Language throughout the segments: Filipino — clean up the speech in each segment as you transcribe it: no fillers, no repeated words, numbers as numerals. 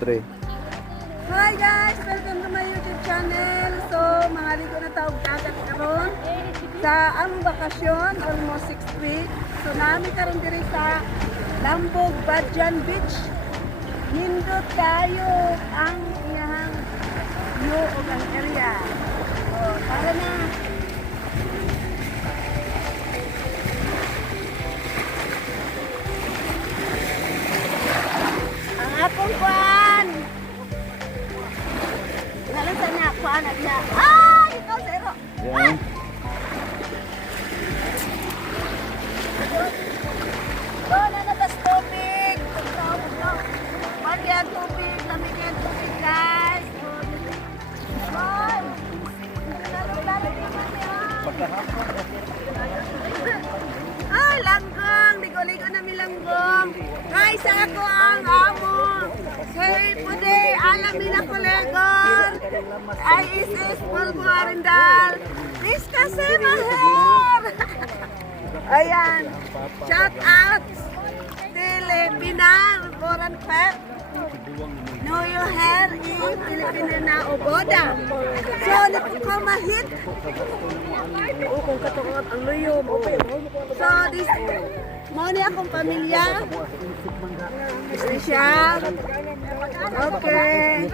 3. Hi guys! Welcome to my YouTube channel. So, mga ligo na tawag dagat karon sa ang bakasyon, almost 6 weeks. So, namin karon diri sa Lambog, Badjan Beach. Nindot tayo ang iyang view o ang area. So, tara na! Ang akong kwan! Nalasan niya, kwan na niya. Ah! Ikaw, zero! Yan. So, nanatas tubig! Mandi ang tubig! Lamig ang tubig, guys! Ay! Lalo-lalo naman yan! Ay, langgong! Ligo-ligo namin langgong! Guys, ako ang amo! Hey, pude! Alamin ako, Legon! Ay, is Pulpo Arindal! Please kasi maher! Ayan! Shout out! Pilipinar! Boran Pep! Know your hair in Filipino na Oboda. So, nakukumahit. Oo, kung katungan ang luyo mo. So, this, muna akong pamilya. Gusto siya. Okay.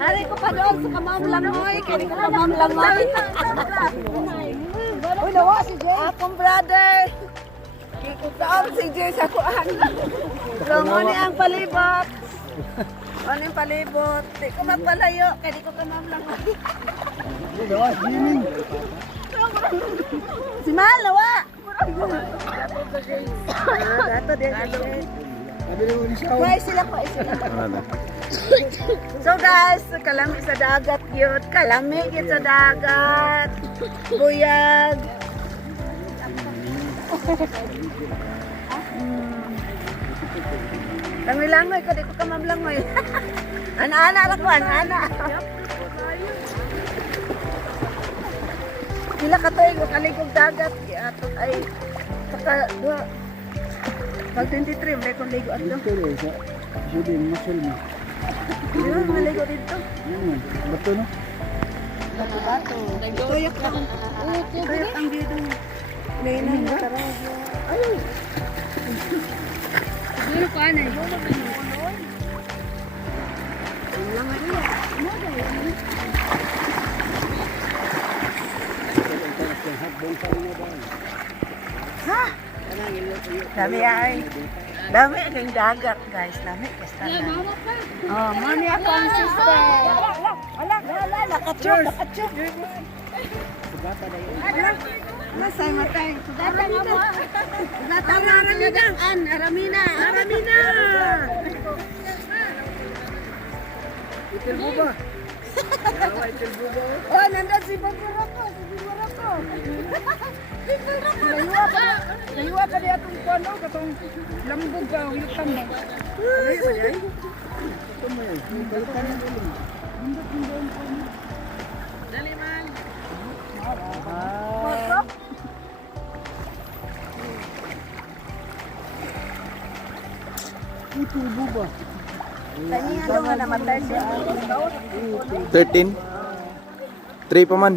Ari ko pa doon sa Kamamlangoy. Kaya ko Kamamlangoy. Uy, nawa si Jay. Akong brother. Kikutaon si Jay sa kuan. So, muna ang palibot. Muna yung palibot. Di ko magpalayo. Kaya di ko Kamamlangoy. Si Mahal, nawa. Gato din. Try sila po. So guys, kalami sa dagat yun. Kalami yun sa dagat. Buyag. Langoy-langoy ko, di ko kamamlangoy. Ana-ana lang ko, ana-ana. Sila katoy, kaligog dagat. Atot ay, saka, pag 23, may kong ligo ato. Yun, maligo dito. Bato no? Bato-bato. Tuyak ka. Tuyak ang dito. Nainang na tara. Ay! Siguro ka na. Lang nga iya. Ha? Dami ay. Dami ang dagat, guys. Dami basta na. Oh, mami ako ang sister. Wala, nakachok. Nasay matay. Sugata nga mo. Sugata nga Aramina. Itil buba. Itil buba. Oh, nandan si Bagura ko. Layuwa ka di atong kuano, katong lambog ka, yutam mo. Ito mo yun. Balikan ng ulo. Dali man. Itil buba. Kanya ano nga namatay siya. 13. 3 pa man.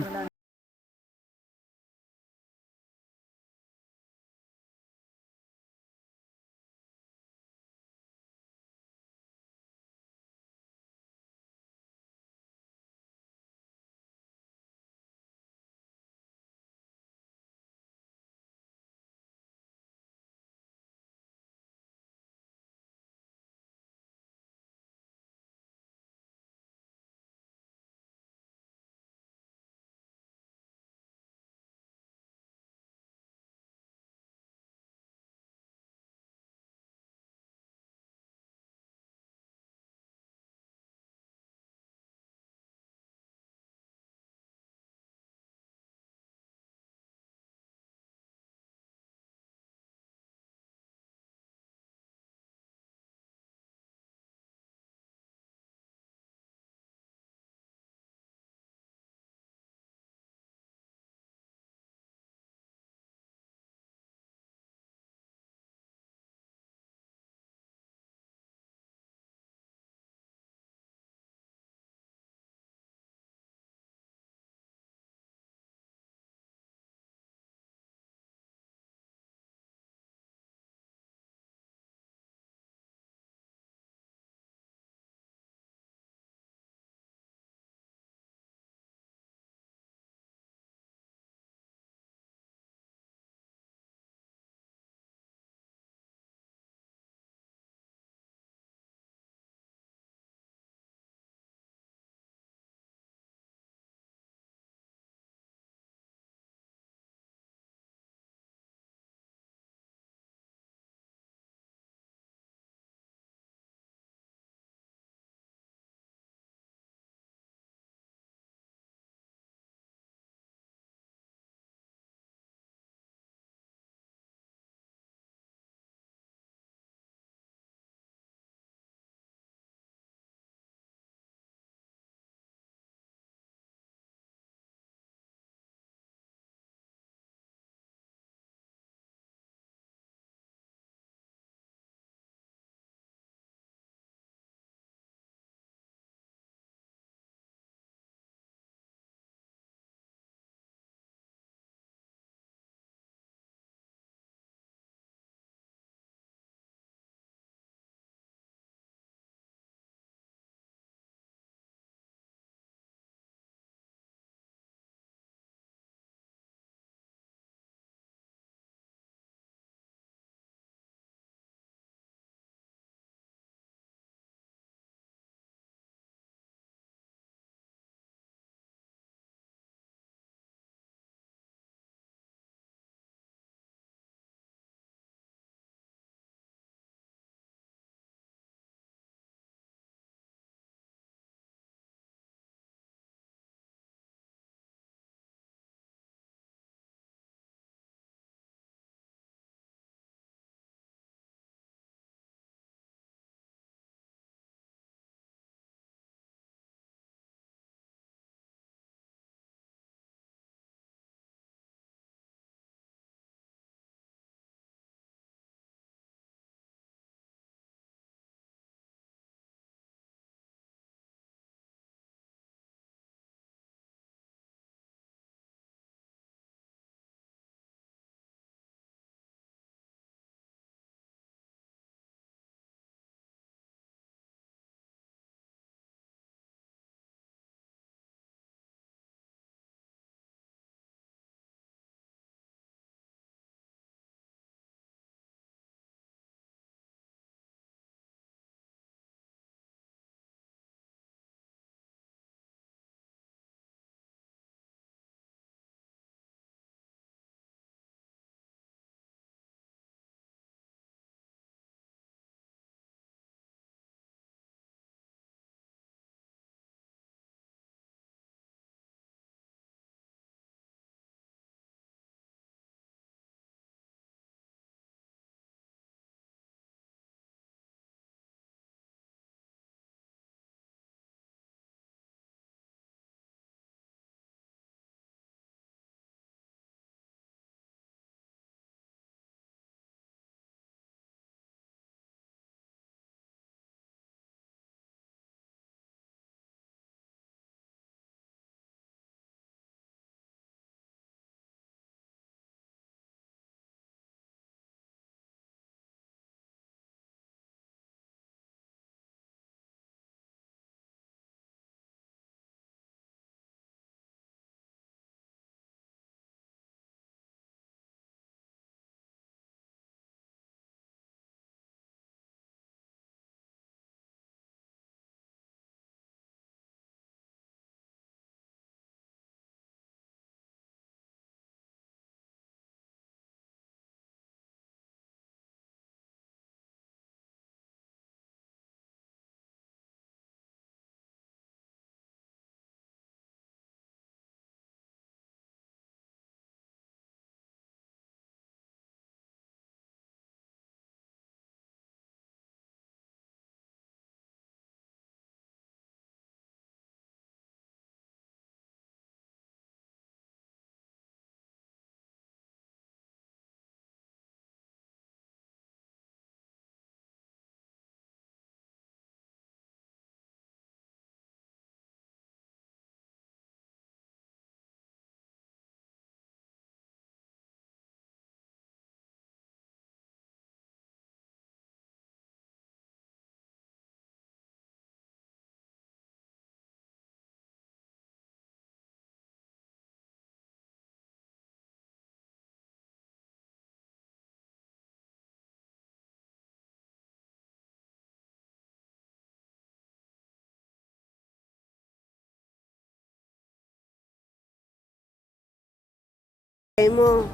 Ay mo.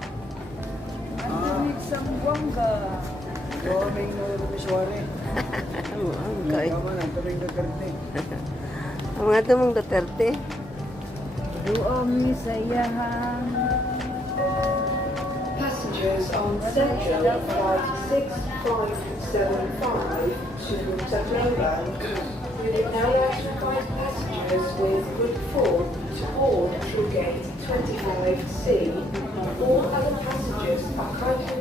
Ang Sambuanga. Kaming Rumiswari. Okay. Tama na, kaming Duterte. Ang mga tumong Duterte. Doong misayahan. Passengers on Central Flight 6575 to Tacloban, unit now allows required passengers with good form to board through gate 25C. All other passengers are kindly